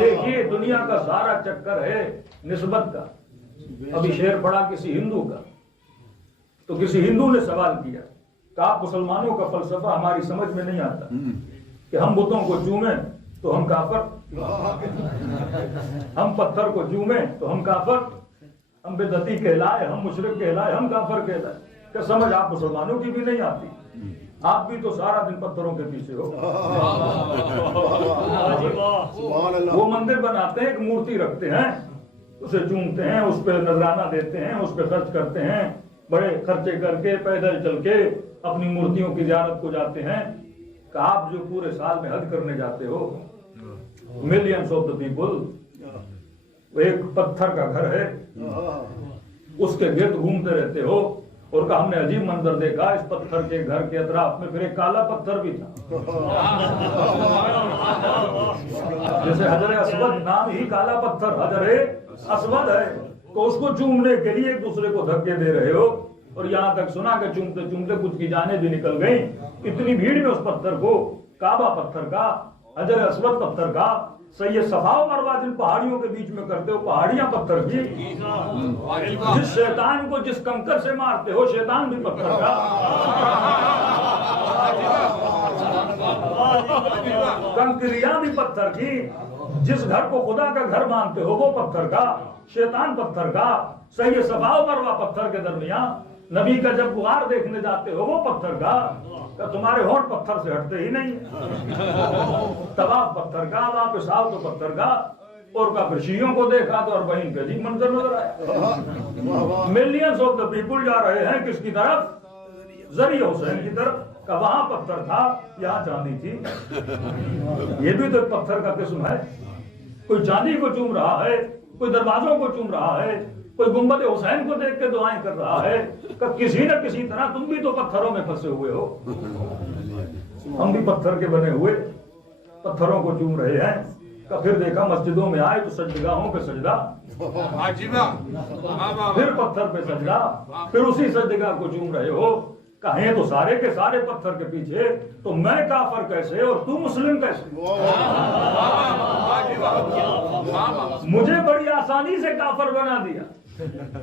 دیکھیے دنیا کا سارا چکر ہے نسبت کا. ابھی شعر پڑھا کسی ہندو کا، تو کسی ہندو نے سوال کیا کہ آپ مسلمانوں کا فلسفہ ہماری سمجھ میں نہیں آتا کہ ہم بتوں کو چومیں تو ہم کافر، ہم پتھر کو چومیں تو ہم کافر، ہم بدعتی کہلائے، ہم مشرک کہلائے، ہم کافر کہلائے. کہ سمجھ آپ مسلمانوں کی بھی نہیں آتی، آپ بھی تو سارا دن پتھروں کے پیچھے ہو. وہ مندر بناتے ہیں، ایک مورتی رکھتے ہیں، اسے چومتے ہیں، اس پہ نذرانہ دیتے ہیں، اس پہ خرچ کرتے ہیں، بڑے خرچے کر کے پیدل چل کے اپنی مورتیوں کی زیارت کو جاتے ہیں. کہ آپ جو پورے سال میں حج کرنے جاتے ہو، ملینز آف دا پیپل، ایک پتھر کا گھر ہے، اس کے گرد گھومتے رہتے ہو، اور کہ ہم نے عجیب منظر دیکھا، اس پتھر کے گھر کے اطراف میں پھر ایک کالا پتھر بھی تھا، جیسے حجر اسود نام ہی کالا پتھر حجر اسود ہے، تو اس کو چومنے کے لیے ایک دوسرے کو دھکے دے رہے ہو. اور یہاں تک سنا کہ چومتے چومتے کچھ کی جانیں بھی نکل گئیں. اتنی بھیڑ میں اس پتھر کو، کعبہ پتھر کا، حجر اسود پتھر کا، سید صفا و مروہ جن پہاڑیوں کے بیچ میں کرتے ہو، پہاڑیاں پتھر کی، جس شیطان کو جس کنکر سے مارتے ہو، شیطان بھی پتھر کا، کنکریاں بھی پتھر کی، جس گھر کو خدا کا گھر مانتے ہو وہ پتھر کا، شیطان پتھر کا، سید صفا و مروہ پتھر کے درمیان، نبی کا جب غار دیکھنے جاتے ہو وہ پتھر کا، کہ تمہارے ہونٹ پتھر سے ہٹتے ہی نہیں، طواف پتھر کا، واپس آؤ تو پتھر کا. اور کا پھر شیعوں کو دیکھا تو اربعین کا عجیب منظر نظر آیا. ملینز آف دا پیپل جا رہے ہیں کس کی طرف؟ ذریعہ حسین کی طرف. کہ وہاں پتھر تھا، یہاں چاندی تھی. یہ بھی تو ایک پتھر کا قسم ہے. کوئی چاندی کو چوم رہا ہے، کوئی دروازوں کو چوم رہا ہے، کوئی گنبد حسین کو دیکھ کے دعائیں کر رہا ہے. کہ کسی نہ کسی طرح تم بھی تو پتھروں میں پھنسے ہوئے ہو. ہم بھی پتھر کے بنے ہوئے پتھروں کو چوم رہے ہیں. کہ پھر دیکھا مسجدوں میں آئے تو سجدگاہوں پہ سجدہ، پھر پتھر پہ سجدہ، پھر اسی سجدگاہ کو چوم رہے ہو. کہیں تو سارے کے سارے پتھر کے پیچھے، تو میں کافر کیسے اور تو مسلم کیسے؟ مجھے بڑی آسانی سے کافر بنا دیا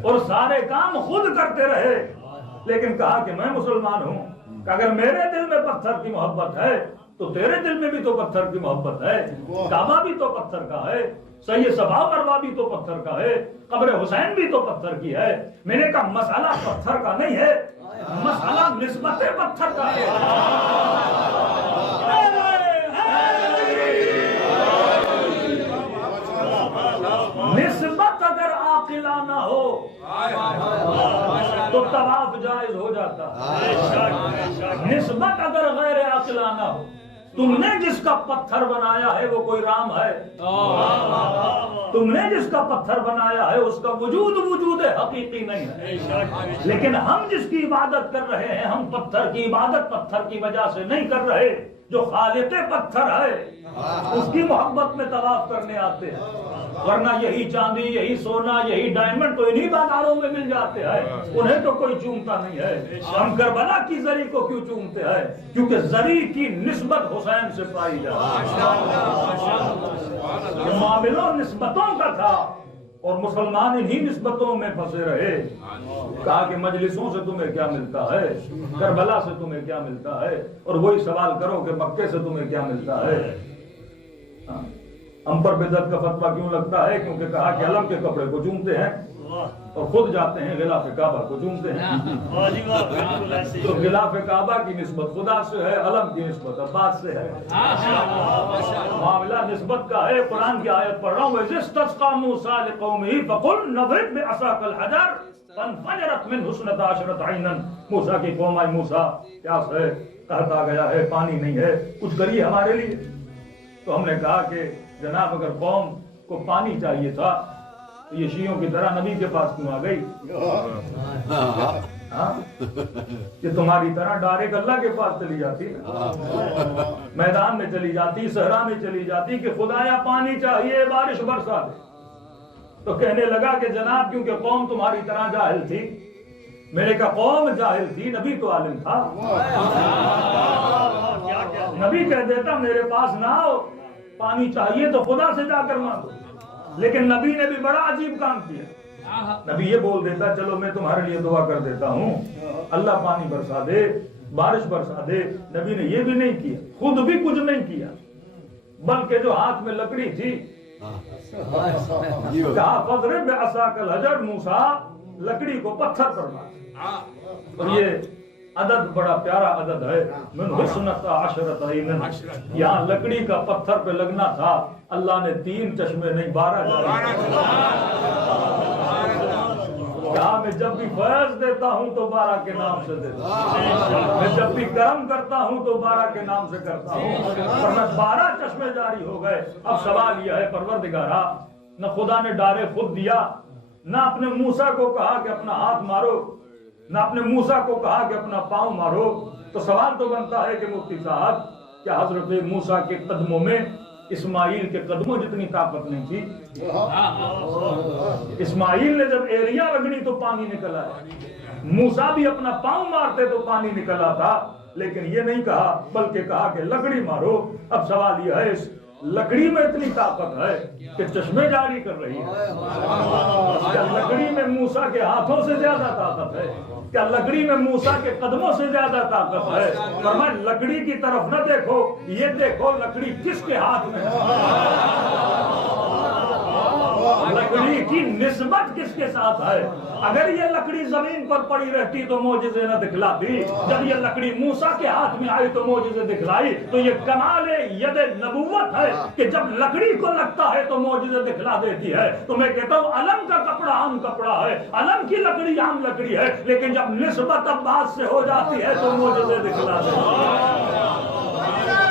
اور سارے کام خود کرتے رہے، لیکن کہا کہ میں مسلمان ہوں. کہ اگر میرے دل میں پتھر کی محبت ہے تو تیرے دل میں بھی تو پتھر کی محبت ہے. کعبہ بھی تو پتھر کا ہے، سید صفا و مروہ بھی تو پتھر کا ہے، قبر حسین بھی تو پتھر کی ہے. میں نے کہا مسئلہ پتھر کا نہیں ہے، مسئلہ نسبت پتھر کا ہے. نسبت اگر عاقلانہ ہو تو طواف جائز ہو جاتا. نسبت اگر غیر عاقلانہ ہو، تم نے جس کا پتھر بنایا ہے وہ کوئی رام ہے، تم نے جس کا پتھر بنایا ہے اس کا وجود حقیقی نہیں ہے. لیکن ہم جس کی عبادت کر رہے ہیں، ہم پتھر کی عبادت پتھر کی وجہ سے نہیں کر رہے. جو خالق پتھر ہے اس کی محبت میں طواف کرنے آتے ہیں. ورنہ یہی چاندی، یہی سونا، یہی ڈائمنڈ تو انہی بازاروں میں مل جاتے ہیں، انہیں تو کوئی چومتا نہیں ہے. ہم کربلا کی زری کو کیوں چومتے ہیں؟ کیونکہ زری کی نسبت حسین سے پائی جاتی ہے. معاملہ نسبتوں کا تھا اور مسلمان انہی نسبتوں میں پھنسے رہے. کہا کہ مجلسوں سے تمہیں کیا ملتا ہے، کربلا سے تمہیں کیا ملتا ہے، اور وہی سوال کرو کہ مکے سے تمہیں کیا ملتا ہے. ہم پر بدعت کا فتویٰ کیوں لگتا ہے؟ کیونکہ کہا کہ علم کے کپڑے کو چومتے ہیں اور خود جاتے ہیں غلاف کعبہ کو چومتے ہیں. تو غلاف کعبہ کی نسبت خدا سے ہے، علم کی نسبت عباس سے ہے. معاملہ نسبت کا ہے. قرآن کی آیت پڑھ رہا ہوں، وَإِذِ اسْتَسْقَىٰ مُوسَىٰ لِقَوْمِهِ فَقُلْ نَضْرِبْ بِعَصَاكَ الْحَجَرَ فَانْفَجَرَتْ مِنْهُ اثْنَتَا عَشْرَةَ عَيْنًا. موسیٰ کی قوم آئی، موسیٰ پیاس ہے، قحط آ گیا ہے، پانی نہیں ہے، کچھ کریے ہمارے لیے. تو ہم نے کہا کہ جناب اگر قوم کو پانی چاہیے تھا تو یہ شیعوں کی طرح نبی کے پاس کیوں آ گئی؟ کہ تمہاری طرح ڈائریکٹ اللہ کے پاس چلی جاتی، میدان میں چلی جاتی، صحرا میں چلی جاتی کہ خدایا پانی چاہیے، بارش برسا دے. تو کہنے لگا کہ جناب کیونکہ قوم تمہاری طرح جاہل تھی. میں نے کہا قوم جاہل تھی، نبی تو عالم تھا. نبی کہہ دیتا میرے پاس نہ آؤ، پانی چاہیے تو خدا سے جا کر مانگو. لیکن نبی نے بھی بڑا عجیب کام کیا. نبی یہ بول دیتا چلو میں تمہارے لیے دعا کر دیتا ہوں, اللہ پانی برسا دے, بارش برسا دے. نبی نے یہ بھی نہیں کیا, خود بھی کچھ نہیں کیا, بلکہ جو ہاتھ میں لکڑی تھی کہا فضرب بعصاک الحجر, موسیٰ لکڑی کو پتھر پر مار. اور یہ عدد بڑا پیارا عدد ہے, من حسنۃ عشرۃ عین. یہاں لکڑی کا پتھر پہ لگنا تھا, اللہ نے 3 چشمے نہیں 12 کہا میں جب بھی فیض دیتا ہوں تو 12 کے نام سے دیتا ہوں, میں جب بھی کرم کرتا ہوں تو 12 کے نام سے کرتا ہوں. ورنہ 12 چشمے جاری ہو گئے. اب سوال یہ ہے پروردگارا, نہ خدا نے ڈارے خود دیا, نہ اپنے موسیٰ کو کہا کہ اپنا ہاتھ مارو, نہ اپنے موسیٰ کو کہا کہ اپنا پاؤں مارو. تو سوال تو بنتا ہے کہ مفتی صاحب کیا حضرت موسیٰ کے قدموں میں اسماعیل کے قدموں جتنی طاقت نہیں تھی؟ اسماعیل نے جب ایریا رگڑی تو پانی نکلا ہے, موسیٰ بھی اپنا پاؤں مارتے تو پانی نکلا تھا. لیکن یہ نہیں کہا, بلکہ کہا کہ لکڑی مارو. اب سوال یہ ہے اس لکڑی میں اتنی طاقت ہے کہ چشمے جاری کر رہی ہے, کیا لکڑی میں موسیٰ کے ہاتھوں سے زیادہ طاقت ہے؟ کیا لکڑی میں موسیٰ کے قدموں سے زیادہ طاقت ہے؟ فرمایا لکڑی کی طرف نہ دیکھو, یہ دیکھو لکڑی کس کے ہاتھ میں ہے, لکڑی کی نسبت کس کے ساتھ ہے. اگر یہ لکڑی زمین پر پڑی رہتی تو معجزے نہ دکھلاتی, جب یہ لکڑی موسیٰ کے ہاتھ میں آئی تو معجزے دکھلائی. تو یہ کمال ید نبوت ہے کہ جب لکڑی کو لگتا ہے تو معجزے دکھلا دیتی ہے. تو میں کہتا ہوں علم کا کپڑا عام کپڑا ہے, علم کی لکڑی عام لکڑی ہے, لیکن جب نسبت عباس سے ہو جاتی ہے تو معجزے دکھلا دیتی ہے.